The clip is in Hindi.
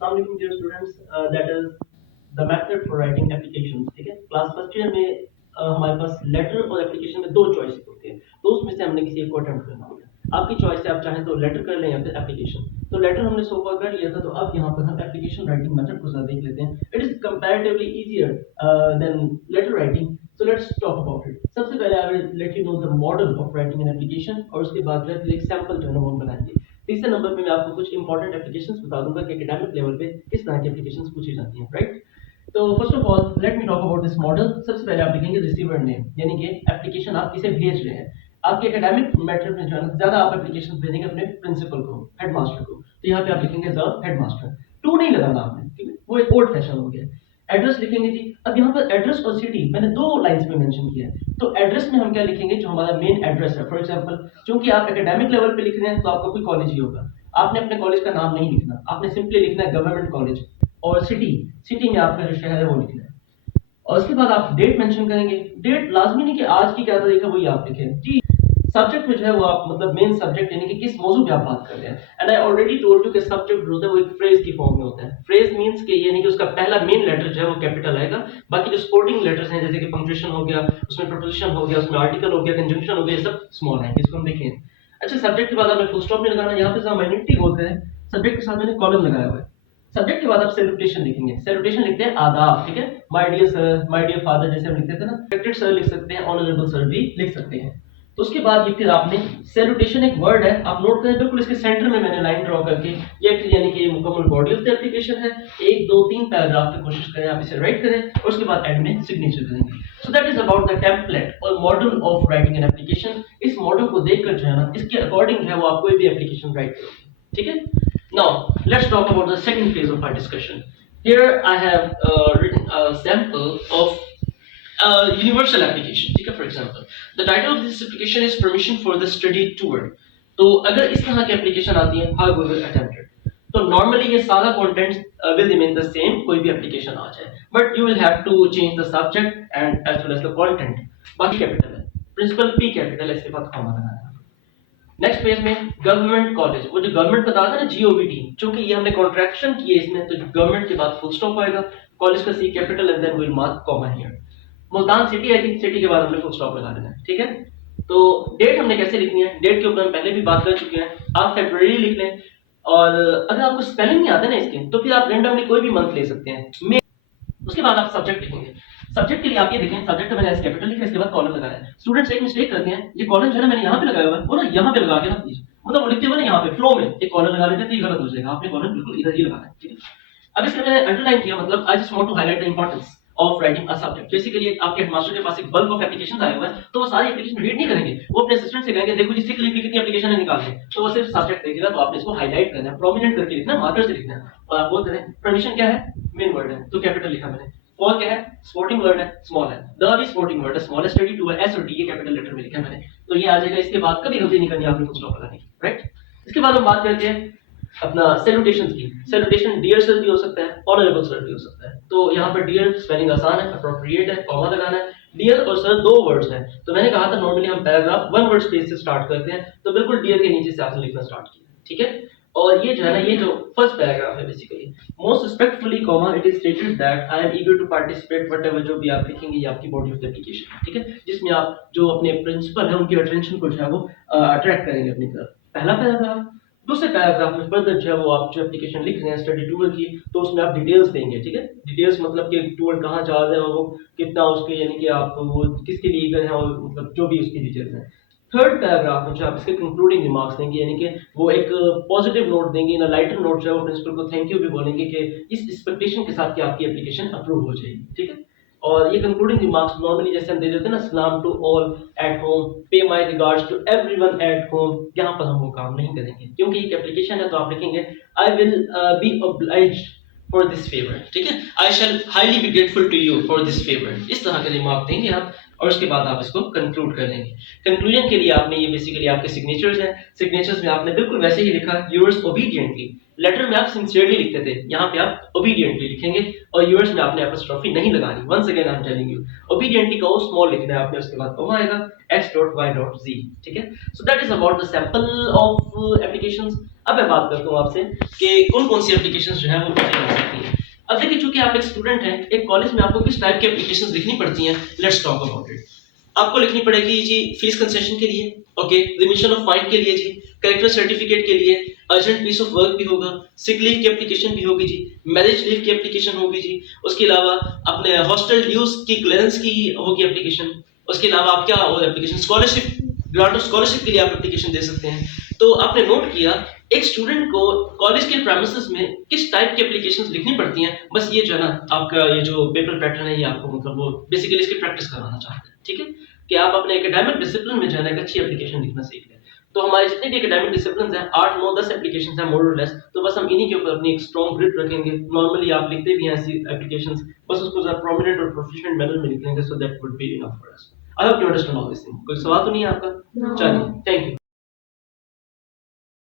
Assalamualaikum dear students, that is the method for writing applications. ठीक है, क्लास फर्स्ट ईयर में हमारे पास लेटर और एप्लीकेशन में दो चॉइस होती है, तो उसमें से हमने किसी एक को अटेम्प्ट करना होता है। आपकी चॉइस है, आप चाहें तो लेटर कर लें या फिर एप्लीकेशन। तो लेटर हमने सो फार कर लिया था, तो अब यहाँ पर हम एप्लीकेशन राइटिंग मेथड को देख लेते हैं। It is comparatively easier than letter writing, so let's talk about it. सबसे पहले I will let you know the model of writing an application, और उसके बाद जो है एक सैंपल जो है ना वो हम बनाएंगे। तीसरे नंबर पे मैं आपको कुछ इंपॉर्टेंट एप्लीकेशंस बता दूंगा कि एकेडमिक लेवल पे किस तरह की एप्लीकेशंस पूछी जाती हैं, राइट। तो first of all let me talk about this model. सबसे पहले आप लिखेंगे रिसीवर नेम, यानी कि एप्लीकेशन आप किसे भेज रहे हैं। आपके एकेडमिक मैटर में जो है ज्यादा आप एप्लीकेशन भेजेंगे अपने प्रिंसिपल को, हेडमास्टर को, तो यहाँ पे आप लिखेंगे द हेडमास्टर। टू नहीं लगाना आपने, ठीक है, वो एक ओल्ड फैशन हो गया। एड्रेस लिखेंगे जी। अब यहाँ पर एड्रेस और सिटी मैंने दो लाइंस में मेंशन किया है, तो एड्रेस में हम क्या लिखेंगे, जो हमारा मेन एड्रेस है। फॉर एग्जांपल, क्योंकि आप एकेडमिक लेवल पे लिख रहे हैं तो आपका कोई कॉलेज ही होगा, आपने अपने कॉलेज का नाम नहीं लिखना, आपने सिंपली लिखना है गवर्नमेंट कॉलेज। और सिटी, सिटी में आपका जो शहर है वो लिखना है। और उसके बाद आप डेट मेंशन करेंगे। डेट लाजमी नहीं कि आज की क्या तारीख है वही आप लिखें जी। सब्जेक्ट में जो है वो आप मतलब मेन सब्जेक्ट यानी कि किस मौजूद पे आप बात कर रहे हैं। And I already told you कि सब्जेक्ट जो होता है वो एक फ्रेज की फॉर्म में होता है। फ्रेज मींस कि यानी कि उसका पहला मेन लेटर जो है वो कैपिटल आएगा, बाकी जो सपोर्टिंग लेटर्स हैं जैसे कि पंक्चुएशन हो गया, उसमें प्रीपोजिशन हो गया, उसमें आर्टिकल हो गया, कंजंक्शन हो गया, ये सब स्मॉल है। इसको हम देखें। अच्छा, सब्जेक्ट के बाद आपने फुल स्टॉप नहीं लगाना, यहाँ पे माइनॉरिटी बोलते हैं, सब्जेक्ट के साथ मैंने कॉलन लगाया हुआ है। सब्जेक्ट के बाद आप सैल्यूटेशन लिखेंगे। सैल्यूटेशन लिखते हैं आदाब, ठीक है, my dear sir, my dear father, जैसे हम लिखते थे ना, रिस्पेक्टेड सर लिख सकते हैं, ऑनरेबल सर भी लिख सकते हैं। तो उसके बाद ये फिर आपने सैल्यूटेशन एक वर्ड है, आप नोट करें बिल्कुल इसके सेंटर में मैंने लाइन ड्रॉ करके, ये यानी कि ये मुकम्मल बॉडी ऑफ द एप्लीकेशन है। एक दो तीन पैराग्राफ की कोशिश करें आप इसे राइट करें, और उसके बाद एंड में सिग्नेचर करेंगे। So that is about the template और model of writing an application. इस मॉडल को देखकर जो है ना, इसके अकॉर्डिंग है वो आप कोई भी एप्लीकेशन राइट करोगे, ठीक है। Now, let's talk about the second phase of our discussion. Here I have written a sample of universal application. ठीक है, for example, the title of this application is permission for the study tour. तो अगर इस तरह की एप्लीकेशन आती है, how we will attempt it. तो नॉर्मली ये सारा content will remain the same, कोई भी एप्लीकेशन आ जाए, but you will have to change the subject and as well as the content. बाकी कैपिटल है, प्रिंसिपल P कैपिटल है, इसके बाद कॉमा लगाना है। नेक्स्ट पेज में गवर्नमेंट कॉलेज, वो जो गवर्नमेंट बता था ना GOVT, क्योंकि ये हमने कॉन्ट्रैक्शन की है इसमें, तो गवर्नमेंट के बाद फुल स्टॉप आएगा, कॉलेज का C capital and then will mark comma here. Multan city I think, city के बाद हमने फुल स्टॉप लगा देना है, ठीक है। तो डेट हमने कैसे लिखनी है, डेट के ऊपर हम पहले भी बात कर चुके हैं, आप फरवरी लिख लें। और अगर आपको स्पेलिंग नहीं आता ना इसके, तो फिर आप रेंडमली कोई भी मंथ ले सकते हैं। उसके बाद आप सब्जेक्ट लिखेंगे। सब्जेक्ट के लिए आप ये देखें, सब्जेक्ट मैंने एस कैपिटल लिखा, इसके बाद कॉलम लगाया है। स्टूडेंट्स एक मिस्टेक करते हैं, ये कॉलम जो है ना मैंने यहाँ पे लगाया हुआ है, वो ना यहाँ पे लगा के ना प्लीज, मतलब वो लिखते हुए ना यहाँ पे फ्लो में एक कॉलम लगा लेते हैं, तो ये गलत हो जाएगा। आपने कॉलम बिल्कुल इधर ही लगाना है, ठीक है। अब इसमें मैंने अंडरलाइन किया, मतलब I just want to highlight the importance of writing a subject. Basically आपके हेडमास्टर के पास एक बल्क ऑफ एप्लीकेशंस आए हुए हैं, तो वो सारी एप्लीकेशन रीड नहीं करेंगे, वो अपने असिस्टेंट से कहेंगे देखो जी सिक लिख के कितनी एप्लीकेशन है निकाल दें, तो वो सिर्फ सब्जेक्ट देखेगा। तो आपने इसको हाईलाइट करना है, प्रोमिनेंट करके लिखना है, मार्कर से लिखना है। और आप बोल करें परमिशन क्या है, मेन वर्ड है, तो कैपिटल लिखा मैंने। फॉर क्या है, स्पोर्टिंग वर्ड है, स्मॉल है। द भी स्पोर्टिंग वर्ड है, स्मॉल है। स्टडी टू है, एस और टी ये कैपिटल लेटर में लिखा है मैंने, तो ये आ जाएगा। इसके बाद कभी गलती नहीं करनी आपने फुल स्टॉप लगाने की, राइट। इसके बाद हम बात करते हैं अपना सैल्यूटेशंस की। सैल्यूटेशन डियर सर भी हो सकता है, ऑनरेबल सर भी हो सकता है। तो यहाँ पर डियर स्पेलिंग आसान है, अप्रोप्रिएट है, कॉमा लगाना है। डियर और सर दो वर्ड्स हैं, तो मैंने कहा था नॉर्मली हम पैराग्राफ वन वर्ड स्पेस से स्टार्ट करते हैं, तो बिल्कुल डियर के नीचे से आपने लिखना स्टार्ट किया, ठीक है। और ये जो है ना, ये जो फर्स्ट पैराग्राफ है basically, most respectfully comma it is stated that I am eager to participate whatever, जो भी आप लिखेंगे ये आपकी बॉडी ऑफ द एप्लीकेशन है, ठीक है, जिसमें आप जो अपने प्रिंसिपल है उनकी अटेंशन को जो है वो अट्रैक्ट करेंगे अपनी तरफ। पहला पैराग्राफ। दूसरे पैराग्राफ में फर्दर जो है वो आप जो एप्लीकेशन लिख रहे हैं स्टडी टूर की, तो उसमें आप डिटेल्स देंगे, ठीक है। डिटेल्स मतलब कि टूर कहाँ जा रहे हैं और वो कितना उसके, यानी कि आप वो किसके लिए गए हैं, और मतलब जो भी उसकी डिटेल्स हैं। थर्ड पैराग्राफ में जो आप इसके कंक्लूडिंग रिमार्क्स देंगे, यानी कि वो एक पॉजिटिव नोट देंगे, इन लाइटर नोट जो है वो प्रिंसिपल को थैंक यू भी बोलेंगे कि इस एक्सपेक्टेशन के साथ कि आपकी एप्लीकेशन अप्रूव हो जाएगी, ठीक है। और ये कंक्लूडिंग रिमार्क्स नॉर्मली जैसे हम दे देते हैं ना, सलाम to all at home, pay my regards to everyone at home, यहाँ पर हम वो काम नहीं करेंगे क्योंकि एक एप्लीकेशन है। तो आप लिखेंगे I will be obliged for this favour, ठीक है, I shall highly be grateful to you for this favour, इस तरह के रिमार्क देंगे आप। और उसके बाद आप इसको कंक्लूड कर लेंगे। कंक्लूजन के लिए आपने ये बेसिकली आपके सिग्नेचर्स हैं, सिग्नेचर्स में आपने बिल्कुल वैसे ही लिखा यूअर्स ओबीडिएंटली। लेटर में आप सिंसियरली लिखते थे, यहाँ पे आप ओबीडिएंटली लिखेंगे, और यूअर्स में आपने एपोस्ट्रोफी नहीं लगानी। Once again I am telling you, obediently का ओ स्मॉल लिखना है आपने, उसके बाद कॉमा आएगा x.y.z, ठीक है। सो that is about the sample of applications. अब मैं बात करता हूँ आपसे कि कौन-कौन सी एप्लीकेशंस जो है वो कैसे बन सकती हैं। अब देखिए चूँकि आप एक स्टूडेंट हैं, एक कॉलेज में आपको किस टाइप की एप्लीकेशंस लिखनी पड़ती हैं, लेट्स टॉक अबाउट इट। आपको लिखनी पड़ेगी जी फीस कंसेशन के लिए, ओके, रिमिशन ऑफ फाइन के लिए जी, कैरेक्टर सर्टिफिकेट के लिए, अर्जेंट पीस ऑफ वर्क भी होगा, सिक लीव की एप्लीकेशन भी होगी जी, मैरिज लीव की एप्लीकेशन होगी जी, उसके अलावा अपने हॉस्टल ड्यूज की क्लियरेंस की होगी एप्लीकेशन, उसके अलावा आप क्या और application scholarship, grant of scholarship के लिए आप एप्लीकेशन दे सकते हैं। तो आपने नोट किया एक स्टूडेंट को कॉलेज के प्रेमिसेस में किस टाइप की एप्लीकेशंस लिखनी पड़ती हैं, बस ये जो है ना आपका ये जो पेपर पैटर्न है ये आपको मतलब वो बेसिकली इसकी प्रैक्टिस करवाना चाहते हैं, ठीक है? कि आप अपने एकेडमिक डिसिप्लिन में जो है ना एक अच्छी एप्लीकेशन लिखना सीख लें। तो हमारे जितने भी एकेडमिक डिसिप्लिन हैं 8, 9, 10 एप्लीकेशंस हैं मोर और लेस, तो बस हम इन्हीं के ऊपर अपनी एक स्ट्रॉन्ग ग्रिप रखेंगे। नॉर्मली आप लिखते भी हैं ऐसी एप्लीकेशंस, बस उसको ज़रा प्रोमिनेंट और प्रोफिशिएंट मैनर में लिख लेंगे, so that would be enough for us. I hope you understand all this thing. कोई सवाल तो नहीं है आपका? No. चलिए, थैंक यू।